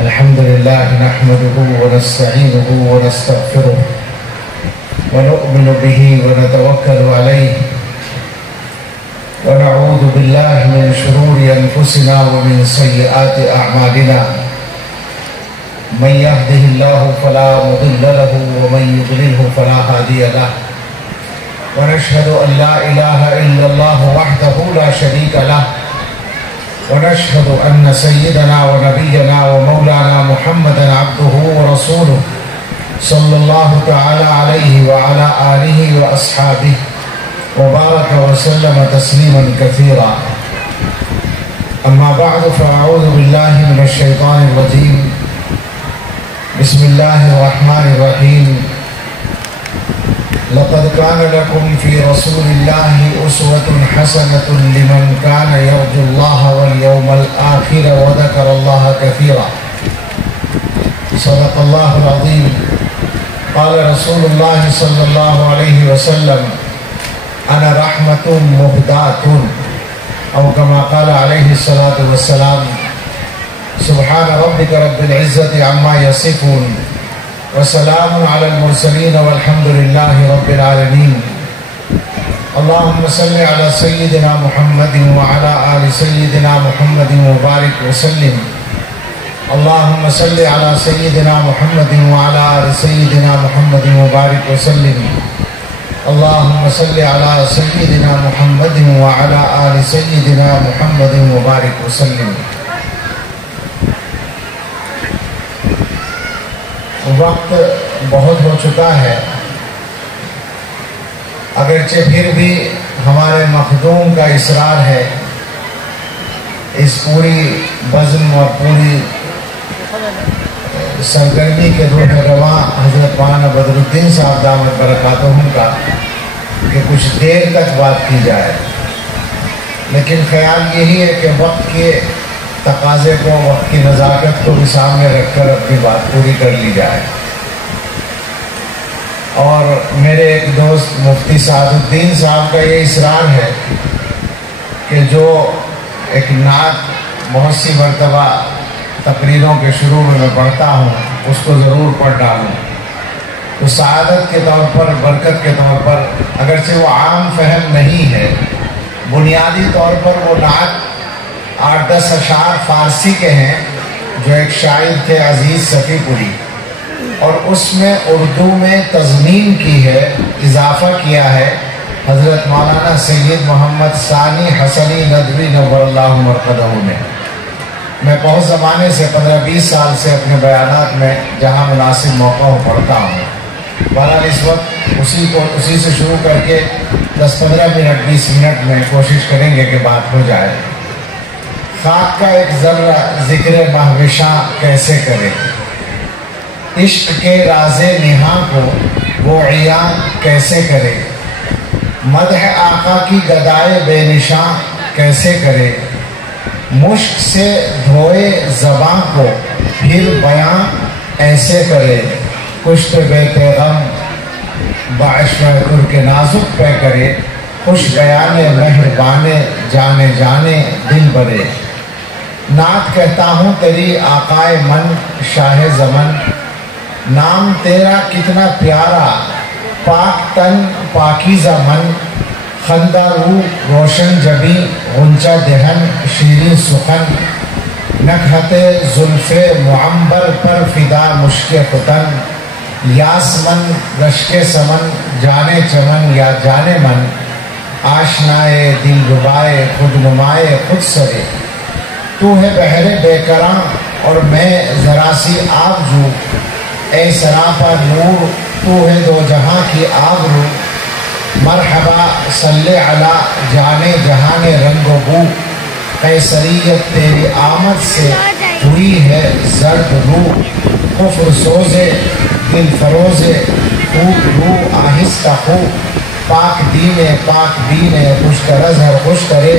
الحمد لله نحمده ونستعينه ونستغفره ونؤمن به ونتوكل عليه ونعوذ بالله من شرور أنفسنا ومن سيئات أعمالنا من يهده الله فلا مضل له ومن يضلله فلا هادي له ونشهد أن لا إله إلا الله وحده لا شريك له ونشهد أن سيدنا ونبينا ومولانا محمدا عبده ورسوله صلى الله تعالى عليه وعلى آله وأصحابه وبارك وسلم تسليما كثيرا. أما بعد فأعوذ بالله من الشيطان الرجيم. بسم الله الرحمن الرحيم. لقد كان لكم في رسول الله أسوة حسنة لمن كان يرجو الله واليوم الآخر وذكر الله كثيرا. صدق الله العظيم. قال رسول الله صلى الله عليه وسلم أنا رحمة مهداة أو كما قال عليه الصلاة والسلام. سبحان ربك رب العزة عما يصفون وسلام على المرسلين والحمد لله رب العالمين. اللهم صل على سيدنا محمد وعلى آل سيدنا محمد وبارك وسلم. اللهم صل على سيدنا محمد وعلى آل سيدنا محمد وبارك وسلم. اللهم صل على سيدنا محمد وعلى آل سيدنا محمد وبارك وسلم. وقت بہت ہو چکا ہے، اگرچہ پھر بھی ہمارے مخدوم کا اصرار ہے اس پوری بزم اور پوری سرگرمی کے روح رواں حضرت مولانا بدر الدین صاحب دامت برکاتہم کا کہ کچھ دیر تک بات کی جائے، لیکن خیال یہی ہے کہ وقت کے تقاضے کو، وقت کی نزاکت کو بھی سامنے رکھ کر اپنی بات پوری کر لی جائے. اور میرے ایک دوست مفتی سعد الدین صاحب کا یہ اصرار ہے کہ جو ایک نعت بہت سی مرتبہ تقریروں کے شروع میں پڑھتا ہوں اس کو ضرور پڑھ ڈالوں. تو سعادت کے طور پر، برکت کے طور پر، اگرچہ وہ عام فہم نہیں ہے، بنیادی طور پر وہ نعت 8-10 اشعار فارسی کے ہیں جو ایک شاعر تھے عزیز صفی پوری، اور اس میں اردو میں تضمین کی ہے، اضافہ کیا ہے حضرت مولانا سید محمد ثانی حسنی ندوی نور اللہ مرقدہ نے. میں بہت زمانے سے 15-20 سال سے اپنے بیانات میں جہاں مناسب موقع ہو پڑھتا ہوں. بہرحال اس وقت اسی سے شروع کر کے 10-15 منٹ 20 منٹ میں کوشش کریں گے کہ بات ہو جائے. خاک کا ایک ذرہ ذکر مہوشاں کیسے کرے، عشق کے راز نہاں کو وہ عیاں کیسے کرے، مدح آقا کی گدائے بے نشاں کیسے کرے، مشک سے دھوئے زباں کو پھر بیاں ایسے کرے، کشت بے پیغم بعشق در کے نازک پہ کرے، خوش بیان مہربان جانے جانے دل برے. نعت کہتا ہوں تیری آقائے من شاہ زمن، نام تیرا کتنا پیارا پاک تن پاکیزہ من، خندہ روح روشن جبی غنچہ دہن شیریں سخن، نکہت زلف معمبر پر فدا مشک فتن، یاسمن رشک سمن جانے چمن یا جانے من، آشنائے دل ربائے خود نمائے خود سرے. تو ہے بحر بے کراں اور میں ذرا سی آب جو، اے سراپا نور تو ہے دو جہاں کی آب رو. مرحبا صلی علی جانے جہان رنگ و بو، قیصریت تیری آمد سے ہوئی ہے زرد رو. کفر سوزے دل فروزے خوب رو آہستہ خو، پاک دینے خوش کرز ہر خوش کرے.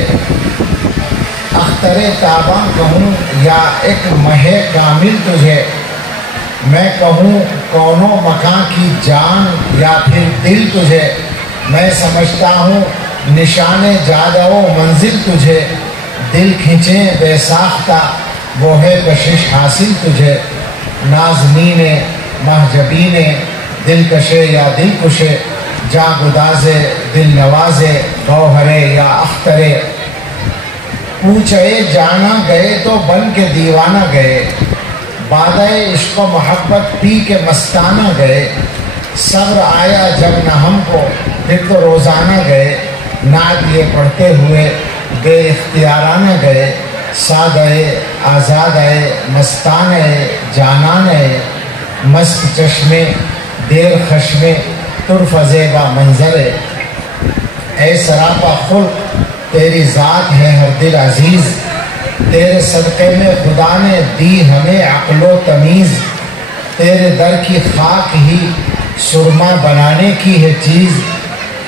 اختر تاباں کہوں یا ایک مہ کامل تجھے، میں کہوں کونوں مکان کی جان یا پھر دل تجھے. میں سمجھتا ہوں نشان جادو منزل تجھے، دل کھینچیں بے ساختہ وہ ہے کشش حاصل تجھے، نازنین محجبین دلکشے یا دلکشے، جا گدازے دل نوازے گوہرے یا اخترے، پوچھے جانا گئے تو بن کے دیوانہ گئے، بادہ عشق و محبت پی کے مستانہ گئے، صبر آیا جب نہ ہم کو پھر تو روزانہ گئے، نعت یہ پڑھتے ہوئے بے اختیارانہ گئے، سادے آزادے مستانے جانانے، مست چشمے دیر خشمے طرف زیبا منظرے، اے سراپا خلق تیری ذات ہے ہر دل عزیز، تیرے صدقے میں خدا نے دی ہمیں عقل و تمیز، تیرے در کی خاک ہی سرما بنانے کی ہے چیز،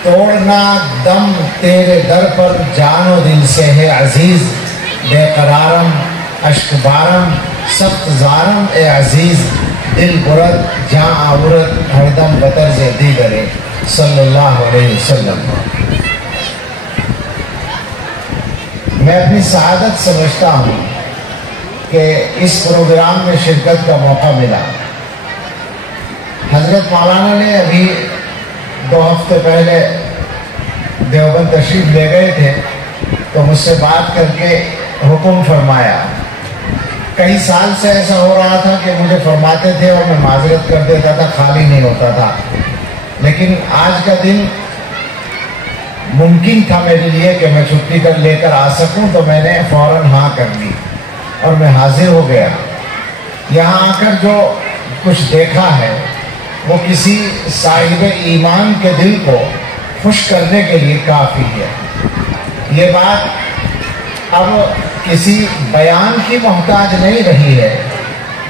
توڑنا دم تیرے در پر جان و دل سے ہے عزیز، بے قرارم اشک بارم سخت زارم اے عزیز، دل برد جاں آورد ہر دم بطرز دیگرے صلی اللہ علیہ وسلم۔ میں اپنی سعادت سمجھتا ہوں کہ اس پروگرام میں شرکت کا موقع ملا۔ حضرت مولانا نے ابھی 2 ہفتے پہلے دیوبند تشریف لے گئے تھے تو مجھ سے بات کر کے حکم فرمایا۔ کئی سال سے ایسا ہو رہا تھا کہ مجھے فرماتے تھے اور میں معذرت کر دیتا تھا، خالی نہیں ہوتا تھا، لیکن آج کا دن ممکن تھا میرے لیے کہ میں چھٹی کر لے کر آ سکوں، تو میں نے فوراً ہاں کر لی اور میں حاضر ہو گیا۔ یہاں آ کر جو کچھ دیکھا ہے وہ کسی صاحب ایمان کے دل کو خوش کرنے کے لیے کافی ہے۔ یہ بات اب کسی بیان کی محتاج نہیں رہی ہے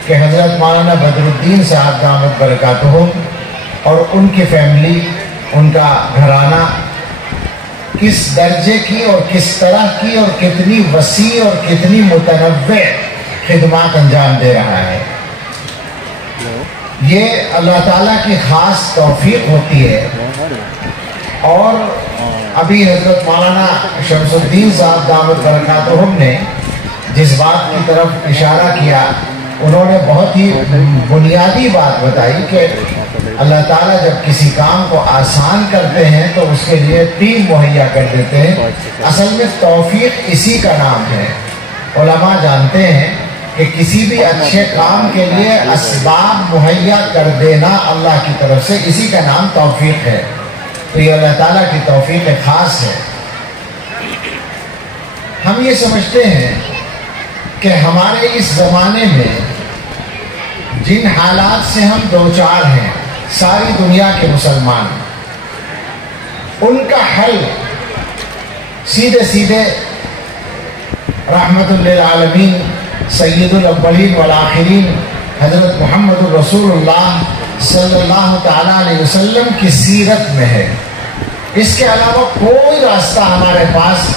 کہ حضرت مولانا بدر الدین صاحب دامت برکاتہم اور ان کی فیملی، ان کا گھرانہ کس درجے کی اور کس طرح کی اور کتنی وسیع اور کتنی متنوع خدمات انجام دے رہا ہے۔ یہ اللہ تعالیٰ کی خاص توفیق ہوتی ہے۔ اور ابھی حضرت مولانا شمس الدین صاحب دامت برکاتہم نے جس بات کی طرف اشارہ کیا، انہوں نے بہت ہی بنیادی بات بتائی کہ اللہ تعالیٰ جب کسی کام کو آسان کرتے ہیں تو اس کے لیے ٹیم مہیا کر دیتے ہیں۔ اصل میں توفیق اسی کا نام ہے۔ علماء جانتے ہیں کہ کسی بھی اچھے کام کے لیے اسباب مہیا کر دینا اللہ کی طرف سے، اسی کا نام توفیق ہے۔ تو یہ اللہ تعالیٰ کی توفیق خاص ہے۔ ہم یہ سمجھتے ہیں کہ ہمارے اس زمانے میں جن حالات سے ہم دوچار ہیں، ساری دنیا کے مسلمان، ان کا حل سیدھے سیدھے رحمت للعالمین سید الاولین والآخرین حضرت محمد الرسول اللہ صلی اللہ تعالیٰ علیہ وسلم کی سیرت میں ہے۔ اس کے علاوہ کوئی راستہ ہمارے پاس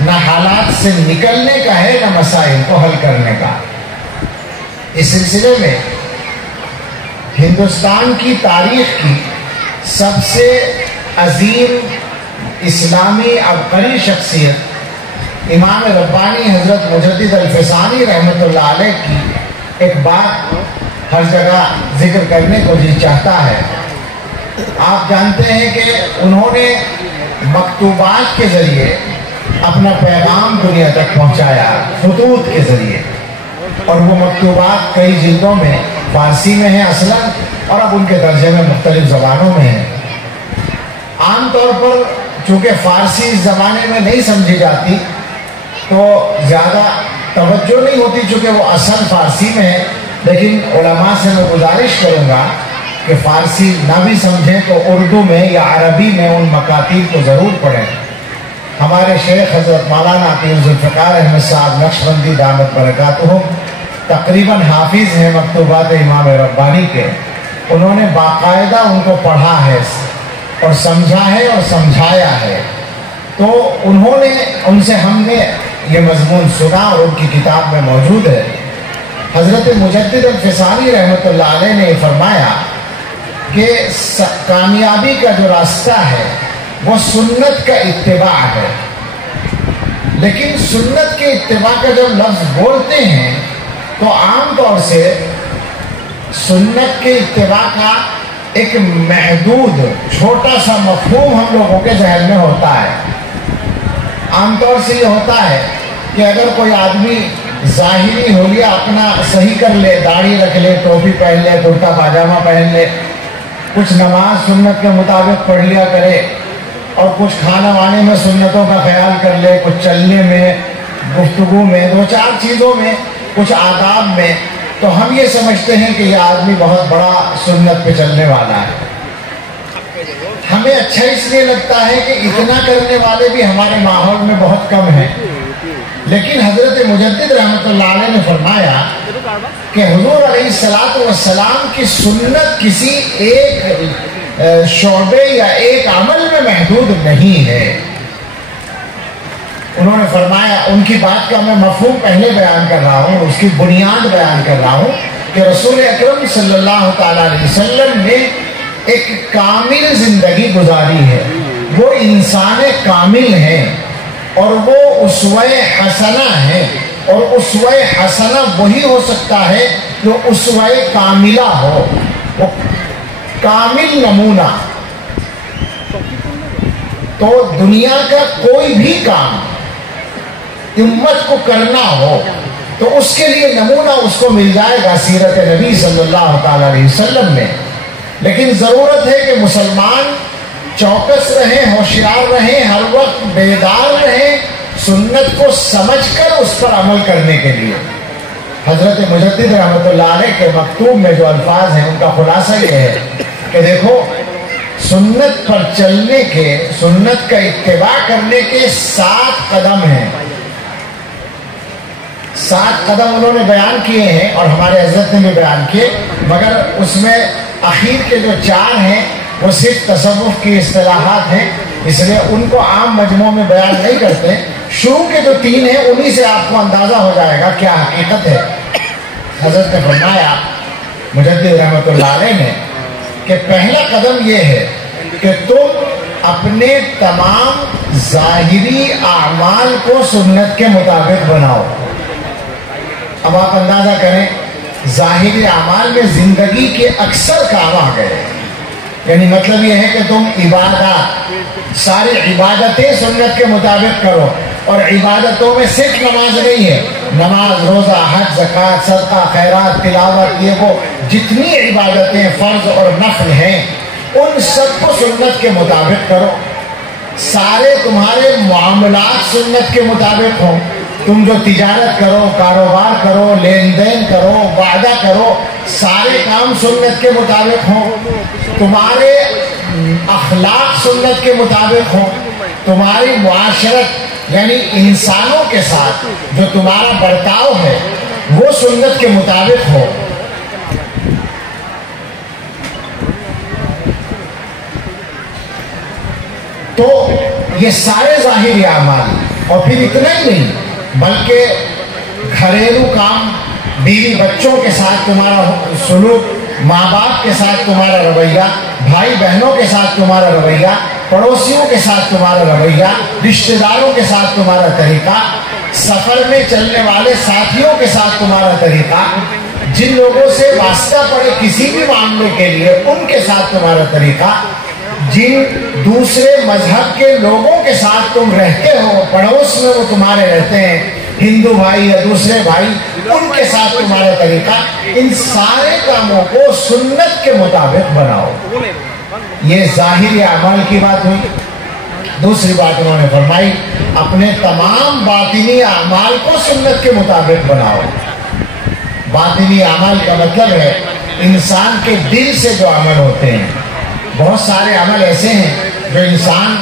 نہ حالات سے نکلنے کا ہے نہ مسائل کو حل کرنے کا۔ اس سلسلے میں ہندوستان کی تاریخ کی سب سے عظیم اسلامی عبقری شخصیت امام ربانی حضرت مجدد الفسانی رحمۃ اللہ علیہ کی ایک بات ہر جگہ ذکر کرنے کو جی چاہتا ہے۔ آپ جانتے ہیں کہ انہوں نے مکتوبات کے ذریعے اپنا پیغام دنیا تک پہنچایا، خطوط کے ذریعے، اور وہ مکتوبات کئی جلدوں میں فارسی میں ہیں اصلاً، اور اب ان کے درجے میں مختلف زبانوں میں ہیں۔ عام طور پر چونکہ فارسی اس زمانے میں نہیں سمجھی جاتی تو زیادہ توجہ نہیں ہوتی، چونکہ وہ اصل فارسی میں ہے، لیکن علماء سے میں گزارش کروں گا کہ فارسی نہ بھی سمجھیں تو اردو میں یا عربی میں ان مکاتیب کو ضرور پڑھیں۔ ہمارے شیخ حضرت مولانا عطیہ ذوالفقار احمد صاحب نقشبندی دامت برکاتہم تقریباً حافظ ہیں مکتوبات امام ربانی کے۔ انہوں نے باقاعدہ ان کو پڑھا ہے اور سمجھا ہے اور سمجھایا ہے، تو انہوں نے ان سے ہم نے یہ مضمون سنا اور ان کی کتاب میں موجود ہے۔ حضرت مجدد الفسانی رحمۃ اللہ علیہ نے فرمایا کہ کامیابی کا جو راستہ ہے وہ سنت کا اتباع ہے، لیکن سنت کے اتباع کا جب لفظ بولتے ہیں تو عام طور سے سنت کے اتباع کا ایک محدود چھوٹا سا مفہوم ہم لوگوں کے ذہن میں ہوتا ہے. عام طور سے یہ ہوتا ہے کہ اگر کوئی آدمی ظاہری حلیہ اپنا صحیح کر لے، داڑھی رکھ لے، ٹوپی پہن لے، کرتا پاجامہ پہن لے، کچھ نماز سنت کے مطابق پڑھ لیا کرے، اور کچھ کھانا وانے میں سنتوں کا خیال کر لے، کچھ چلنے میں، گفتگو میں، دو چار چیزوں میں، کچھ آداب میں، تو ہم یہ سمجھتے ہیں کہ یہ آدمی بہت بڑا سنت پہ چلنے والا ہے. ہمیں اچھا اس لیے لگتا ہے کہ اتنا کرنے والے بھی ہمارے ماحول میں بہت کم ہیں. لیکن حضرت مجدد رحمۃ اللہ علیہ نے فرمایا کہ حضور علیہ الصلوۃ والسلام کی سنت کسی ایک شعبے یا ایک عمل میں محدود نہیں ہے. انہوں نے فرمایا، ان کی بات کا میں مفہوم پہلے بیان کر رہا ہوں، اس کی بنیاد بیان کر رہا ہوں کہ رسول اکرم صلی اللہ تعالیٰ علیہ وسلم نے ایک کامل زندگی گزاری ہے. وہ انسان کامل ہیں اور وہ اسوہ حسنہ ہے، اور اسوہ حسنہ وہی ہو سکتا ہے جو اسوہ کاملہ ہو، وہ کامل نمونہ. تو دنیا کا کوئی بھی کام امت کو کرنا ہو تو اس کے لیے نمونہ اس کو مل جائے گا سیرت نبی صلی اللہ تعالیٰ علیہ وسلم میں. لیکن ضرورت ہے کہ مسلمان چوکس رہیں، ہوشیار رہیں، ہر وقت بیدار رہیں، سنت کو سمجھ کر اس پر عمل کرنے کے لیے. حضرت مجدد رحمۃ اللہ علیہ کے مکتوب میں جو الفاظ ہیں ان کا خلاصہ یہ ہے کہ دیکھو، سنت پر چلنے کے، سنت کا اتباع کرنے کے 7 قدم ہیں. 7 قدم انہوں نے بیان کیے ہیں اور ہمارے حضرت نے بھی بیان کیے، مگر اس میں اخیر کے جو 4 ہیں وہ صرف تصوف کی اصطلاحات ہیں، اس لیے ان کو عام مجموع میں بیان نہیں کرتے. شروع کے جو 3 ہیں انہی سے آپ کو اندازہ ہو جائے گا کیا حقیقت ہے. حضرت نے فرمایا مجدد رحمۃ اللہ علیہ نے کہ پہلا قدم یہ ہے کہ تم اپنے تمام ظاہری اعمال کو سنت کے مطابق بناؤ. اب آپ اندازہ کریں، ظاہری اعمال میں زندگی کے اکثر کام آ گئے. یعنی مطلب یہ ہے کہ تم عبادات، ساری عبادتیں سنت کے مطابق کرو. اور عبادتوں میں صرف نماز نہیں ہے، نماز، روزہ، حج، زکوٰۃ، صدقہ، خیرات، تلاوت، یہ وہ جتنی عبادتیں فرض اور نفل ہیں ان سب کو سنت کے مطابق کرو. سارے تمہارے معاملات سنت کے مطابق ہوں. تم جو تجارت کرو، کاروبار کرو، لین دین کرو، وعدہ کرو، سارے کام سنت کے مطابق ہوں. تمہارے اخلاق سنت کے مطابق ہوں. تمہاری معاشرت یعنی انسانوں کے ساتھ جو تمہارا برتاؤ ہے وہ سنت کے مطابق ہو. تو یہ سارے ظاہری اعمال، اور پھر اتنا ہی نہیں بلکہ گھریلو کام، بیوی بچوں کے ساتھ تمہارا سلوک، ماں باپ کے ساتھ تمہارا رویہ، بھائی بہنوں کے ساتھ تمہارا رویہ، پڑوسیوں کے ساتھ تمہارا رویہ، رشتہ داروں کے ساتھ تمہارا طریقہ، سفر میں چلنے والے ساتھیوں کے ساتھ تمہارا طریقہ، جن لوگوں سے واسطہ پڑے کسی بھی معاملے کے لیے ان کے ساتھ تمہارا طریقہ، جن دوسرے مذہب کے لوگوں کے ساتھ تم رہتے ہو، پڑوس میں وہ تمہارے رہتے ہیں، ہندو بھائی یا دوسرے بھائی، ان کے ساتھ تمہارا طریقہ، ان سارے کاموں کو سنت کے مطابق بناؤ. یہ ظاہری اعمال کی بات ہوئی. دوسری بات انہوں نے فرمائی، اپنے تمام باطنی اعمال کو سنت کے مطابق بناؤ. باطنی اعمال کا مطلب ہے انسان کے دل سے جو عمل ہوتے ہیں. بہت سارے عمل ایسے ہیں جو انسان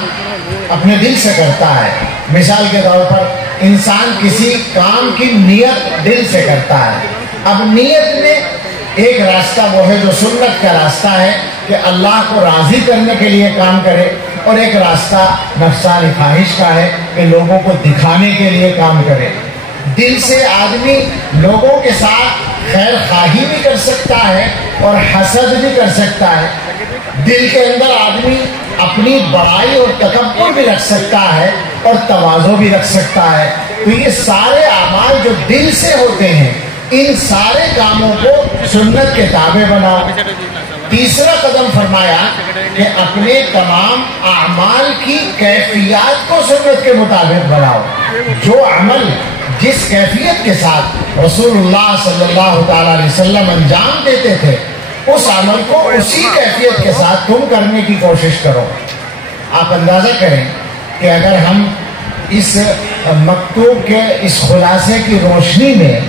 اپنے دل سے کرتا ہے. مثال کے طور پر انسان کسی کام کی نیت دل سے کرتا ہے. اب نیت میں ایک راستہ وہ ہے جو سنت کا راستہ ہے کہ اللہ کو راضی کرنے کے لیے کام کرے، اور ایک راستہ نفسانی خواہش کا ہے کہ لوگوں کو دکھانے کے لیے کام کرے. دل سے آدمی لوگوں کے ساتھ خیر خواہی بھی کر سکتا ہے اور حسد بھی کر سکتا ہے. دل کے اندر آدمی اپنی بڑائی اور تکبر بھی رکھ سکتا ہے اور تواضع بھی رکھ سکتا ہے. تو یہ سارے اعمال جو دل سے ہوتے ہیں ان سارے کاموں کو سنت کے تابع بناؤ۔ تیسرا قدم فرمایا کہ اپنے تمام اعمال کی کیفیات کو سنت کے مطابق بناؤ۔ جو عمل جس کیفیت کے ساتھ رسول اللہ صلی اللہ تعالی علیہ وسلم انجام دیتے تھے، اس عمل کو اسی کیفیت کے ساتھ تم کرنے کی کوشش کرو۔ آپ اندازہ کریں کہ اگر ہم اس مکتوب کے اس خلاصے کی روشنی میں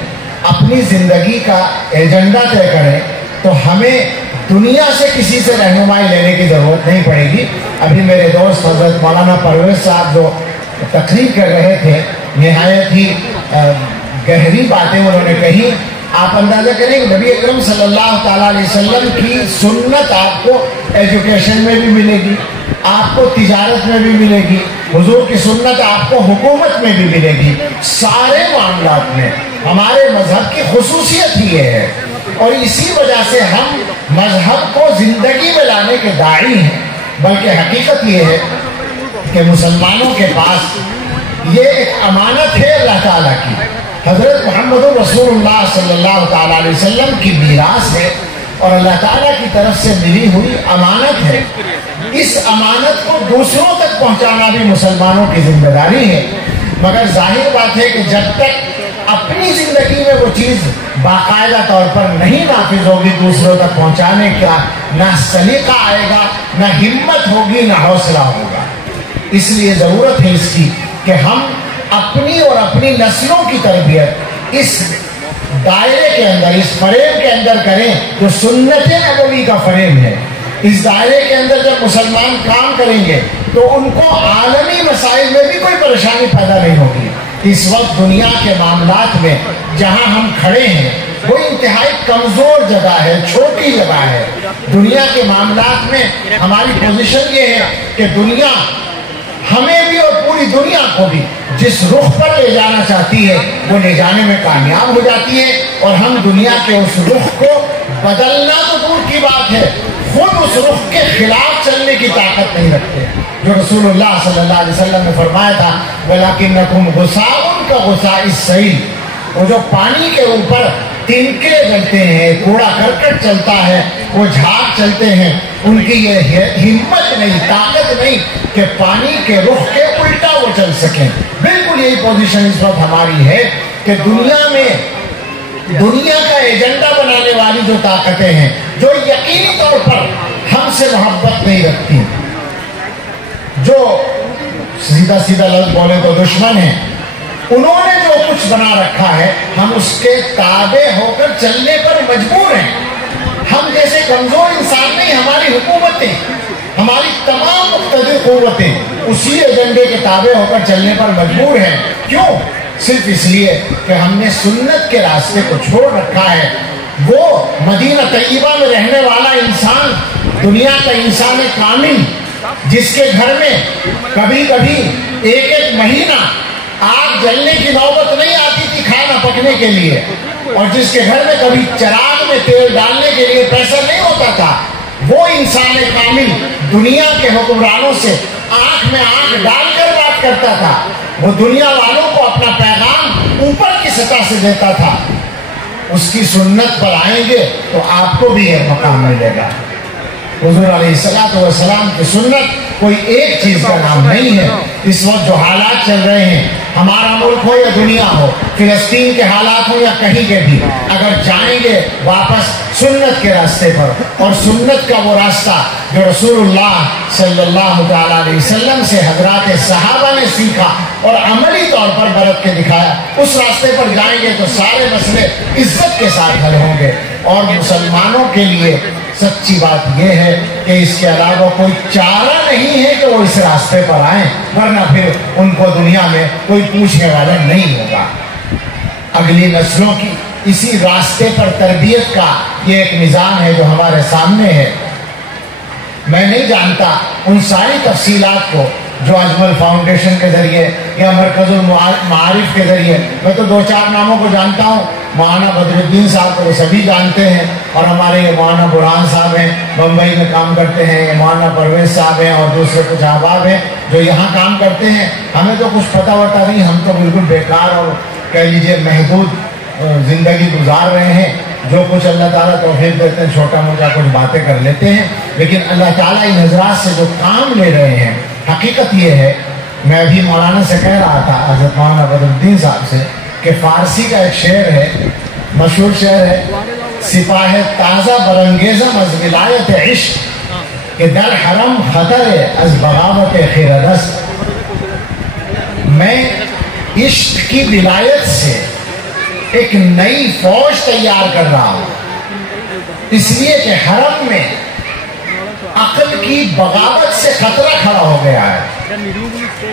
اپنی زندگی کا ایجنڈا طے کریں تو ہمیں دنیا سے کسی سے رہنمائی لینے کی ضرورت نہیں پڑے گی۔ ابھی میرے دوست حضرت مولانا پرویز صاحب جو تقریر کر رہے تھے، نہایت ہی گہری باتیں انہوں نے کہی۔ آپ اندازہ کریں کہ نبی اکرم صلی اللہ تعالیٰ علیہ وسلم کی سنت آپ کو ایجوکیشن میں بھی ملے گی، آپ کو تجارت میں بھی ملے گی، حضور کی سنت آپ کو حکومت میں بھی ملے گی، سارے معاملات میں۔ ہمارے مذہب کی خصوصیت ہی یہ ہے، اور اسی وجہ سے ہم مذہب کو زندگی میں لانے کے داعی ہیں۔ بلکہ حقیقت یہ ہے کہ مسلمانوں کے پاس یہ ایک امانت ہے اللہ تعالیٰ کی، حضرت محمد رسول اللہ صلی اللہ تعالیٰ علیہ وسلم کی میراث ہے، اور اللہ تعالیٰ کی طرف سے ملی ہوئی امانت ہے۔ اس امانت کو دوسروں تک پہنچانا بھی مسلمانوں کی ذمہ داری ہے، مگر ظاہر بات ہے کہ جب تک اپنی زندگی میں وہ چیز باقاعدہ طور پر نہیں نافذ ہوگی دوسروں تک پہنچانے کا، نہ سلیقہ آئے گا، نہ ہمت ہوگی، نہ حوصلہ ہوگا۔ اس لیے ضرورت ہے اس کی کہ ہم اپنی اور اپنی نسلوں کی تربیت اس دائرے کے اندر، اس فریم کے اندر کریں جو سنت نبوی کا فریم ہے۔ اس دائرے کے اندر جب مسلمان کام کریں گے تو ان کو عالمی مسائل میں بھی کوئی پریشانی پیدا نہیں ہوگی۔ اس وقت دنیا کے معاملات میں جہاں ہم کھڑے ہیں وہ انتہائی کمزور جگہ ہے، چھوٹی جگہ ہے۔ دنیا کے معاملات میں ہماری پوزیشن یہ ہے کہ دنیا ہمیں بھی اور پوری دنیا کو بھی جس رخ پر لے جانا چاہتی ہے وہ لے جانے میں کامیاب ہو جاتی ہے، اور ہم دنیا کے اس رخ کو بدلنا تو دور کی بات ہے، خود اس رخ کے خلاف چلنے کی طاقت نہیں رکھتے۔ جو رسول اللہ صلی اللہ علیہ وسلم نے فرمایا تھا وَلَكِنَّكُمْ غُثَاءٌ كَغُثَاءِ السَّيْلِ، وہ جو پانی کے اوپر تنکرے چلتے ہیں، کوڑا کرکٹ چلتا ہے، وہ جھاگ چلتے ہیں، ان کی یہ ہمت نہیں، طاقت نہیں کہ پانی کے رخ کے الٹا وہ چل سکیں۔ بالکل یہی پوزیشن اس وقت ہماری ہے کہ دنیا میں دنیا کا ایجنڈا بنانے والی جو طاقتیں ہیں، جو یقینی طور پر ہم سے محبت نہیں رکھتی، جو سیدھا سیدھا لفظ بولے تو دشمن ہیں، انہوں نے جو کچھ بنا رکھا ہے ہم اس کے تابع ہو کر چلنے پر مجبور ہیں۔ ہم جیسے کمزور انسان نہیں، ہماری حکومتیں، ہماری تمام مقتدر قوتیں اسی ایجنڈے کے تابع ہو کر چلنے پر مجبور ہیں۔ کیوں؟ صرف اس لیے کہ ہم نے سنت کے راستے کو چھوڑ رکھا ہے۔ وہ مدینہ طیبہ میں رہنے والا انسان، دنیا کا انسان کامل، جس کے گھر میں کبھی کبھی ایک ایک مہینہ آگ جلنے کی نوبت نہیں آتی تھی کھانا پکنے کے لیے، اور جس کے گھر میں کبھی چراغ میں تیل ڈالنے کے لیے پیسہ نہیں ہوتا تھا، وہ انسان کامل دنیا کے حکمرانوں سے آنکھ میں آنکھ ڈال کر بات کرتا تھا۔ وہ دنیا والوں کو اپنا پیغام اوپر کی سطح سے دیتا تھا۔ اس کی سنت پر آئیں گے تو آپ کو بھی ایک مقام ملے گا۔ حضور علیہ السلام کی سنت کوئی ایک چیز کا نام نہیں ہے۔ اس وقت جو حالات چل رہے ہیں، ہمارا ملک ہو یا دنیا ہو، فلسطین کے حالات ہو یا کہیں کے بھی، اگر جائیں گے واپس سنت کے راستے پر، اور سنت کا وہ راستہ جو رسول اللہ صلی اللہ تعالیٰ علیہ وسلم سے حضرات صحابہ نے سیکھا اور عملی طور پر برت کے دکھایا، اس راستے پر جائیں گے تو سارے مسئلے عزت کے ساتھ حل ہوں گے۔ اور مسلمانوں کے لیے سچی بات یہ ہے کہ اس کے علاوہ کوئی چارہ نہیں ہے کہ وہ اس راستے پر آئیں، ورنہ پھر ان کو دنیا میں کوئی پوچھنے والا نہیں ہوگا۔ اگلی نسلوں کی اسی راستے پر تربیت کا یہ ایک نظام ہے جو ہمارے سامنے ہے۔ میں نہیں جانتا ان ساری تفصیلات کو جو اجمل فاؤنڈیشن کے ذریعے یا مرکز المعارف کے ذریعے، میں تو دو چار ناموں کو جانتا ہوں، مولانا بدر الدین صاحب کو سبھی جانتے ہیں، اور ہمارے یہ مولانا برہان صاحب ہیں بمبئی میں کام کرتے ہیں، یہ مولانا پرویز صاحب ہیں، اور دوسرے کچھ احباب ہیں جو یہاں کام کرتے ہیں۔ ہمیں تو کچھ پتہ وتا نہیں، ہم تو بالکل بیکار اور کہہ لیجیے محدود زندگی گزار رہے ہیں، جو کچھ اللہ تعالیٰ توفیق دیتے ہیں چھوٹا موٹا کچھ باتیں کر لیتے ہیں، لیکن اللہ تعالیٰ ان حضرات سے جو کام لے رہے ہیں، حقیقت یہ ہے، میں ابھی مولانا سے کہہ رہا تھا، حضرت مولانا بدر الدین صاحب سے، کہ فارسی کا ایک شعر ہے، مشہور شعر ہے، سپاہ تازہ برانگیزم از ولایت عشق کہ در حرم خطر از بغاوت خیردست۔ میں عشق کی ولایت سے ایک نئی فوج تیار کر رہا ہوں، اس لیے کہ حرم میں عقل کی بغاوت سے خطرہ کھڑا ہو گیا ہے۔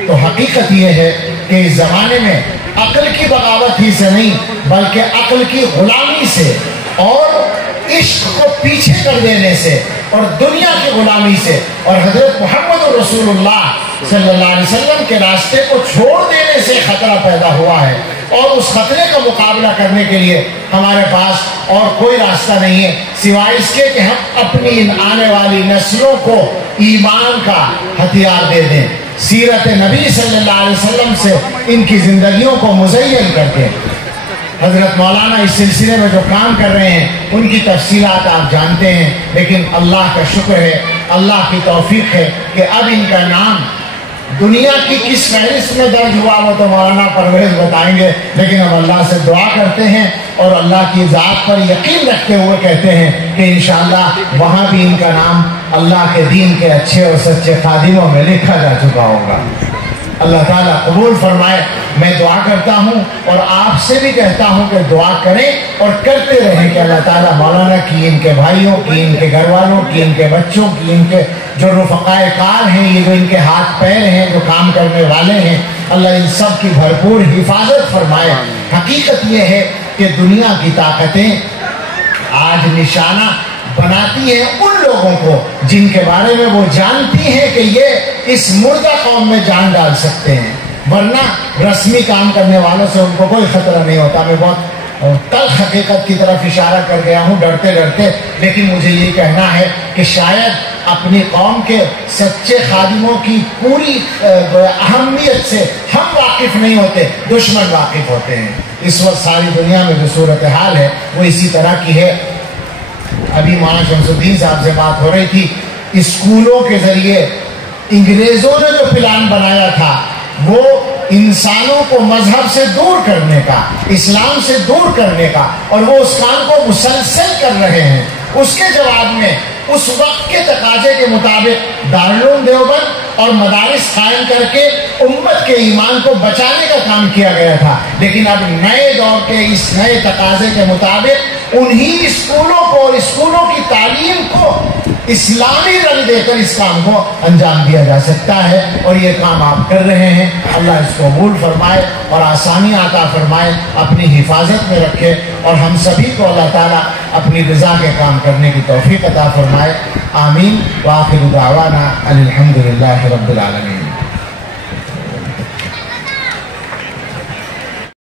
تو حقیقت یہ ہے کہ اس زمانے میں عقل کی بغاوت ہی سے نہیں بلکہ عقل کی غلامی سے اور عشق کو پیچھے کر دینے سے اور دنیا کی غلامی سے اور حضرت محمد رسول اللہ صلی اللہ علیہ وسلم کے راستے کو چھوڑ دینے سے خطرہ پیدا ہوا ہے، اور اس خطرے کا مقابلہ کرنے کے لیے ہمارے پاس اور کوئی راستہ نہیں ہے سوائے اس کے کہ ہم اپنی ان آنے والی نسلوں کو ایمان کا ہتھیار دے دیں، سیرت نبی صلی اللہ علیہ وسلم سے ان کی زندگیوں کو مزین کر دیں۔ حضرت مولانا اس سلسلے میں جو کام کر رہے ہیں ان کی تفصیلات آپ جانتے ہیں، لیکن اللہ کا شکر ہے، اللہ کی توفیق ہے کہ اب ان کا نام دنیا کی کس فہرست میں درج ہوا وہ تو مولانا پرویز بتائیں گے، لیکن ہم اللہ سے دعا کرتے ہیں اور اللہ کی ذات پر یقین رکھتے ہوئے کہتے ہیں کہ انشاءاللہ وہاں بھی ان کا نام اللہ کے دین کے اچھے اور سچے خادموں میں لکھا جا چکا ہوگا۔ اللہ تعالیٰ قبول فرمائے۔ میں دعا کرتا ہوں اور آپ سے بھی کہتا ہوں کہ دعا کریں اور کرتے رہیں کہ اللہ تعالیٰ مولانا کی، ان کے بھائیوں کی، ان کے گھر والوں کی، ان کے بچوں کی، ان کے جو رفقائے کار ہیں، یہ جو ان کے ہاتھ پیر ہیں، جو کام کرنے والے ہیں، اللہ ان سب کی بھرپور حفاظت فرمائے۔ حقیقت یہ ہے کہ دنیا کی طاقتیں آج نشانہ بناتی ہیں ان لوگوں کو جن کے بارے میں وہ جانتی ہیں کہ یہ اس مردہ قوم میں جان ڈال سکتے ہیں، ورنہ رسمی کام کرنے والوں سے ان کو کوئی خطرہ نہیں ہوتا۔ میں بہت تلخ حقیقت کی طرف اشارہ کر گیا ہوں ڈرتے ڈرتے، لیکن مجھے یہ کہنا ہے کہ شاید اپنی قوم کے سچے خادموں کی پوری اہمیت سے ہم واقف نہیں ہوتے، دشمن واقف ہوتے ہیں۔ اس وقت ساری دنیا میں جو صورتحال ہے وہ اسی طرح کی ہے۔ ابھی مولانا شمس الدین صاحب سے بات ہو رہی تھی، اسکولوں کے ذریعے انگریزوں نے جو پلان بنایا تھا وہ انسانوں کو مذہب سے دور کرنے کا، اسلام سے دور کرنے کا، اور وہ اس کام کو مسلسل کر رہے ہیں۔ اس کے جواب میں اس وقت کے تقاضے کے مطابق دارالعلوم دیوبند اور مدارس قائم کر کے امت کے ایمان کو بچانے کا کام کیا گیا تھا، لیکن اب نئے دور کے اس نئے تقاضے کے مطابق انہی اسکولوں کو اور اسکولوں کی تعلیم کو اسلامی رنگ دے کر اس کام کو انجام دیا جا سکتا ہے، اور یہ کام آپ کر رہے ہیں۔ اللہ اس کو قبول فرمائے اور آسانی عطا فرمائے، اپنی حفاظت میں رکھے، اور ہم سبھی کو اللہ تعالیٰ اپنی رضا کے کام کرنے کی توفیق عطا فرمائے۔ آمین۔ وآخر دعوانا ان الحمد للہ رب العالمین۔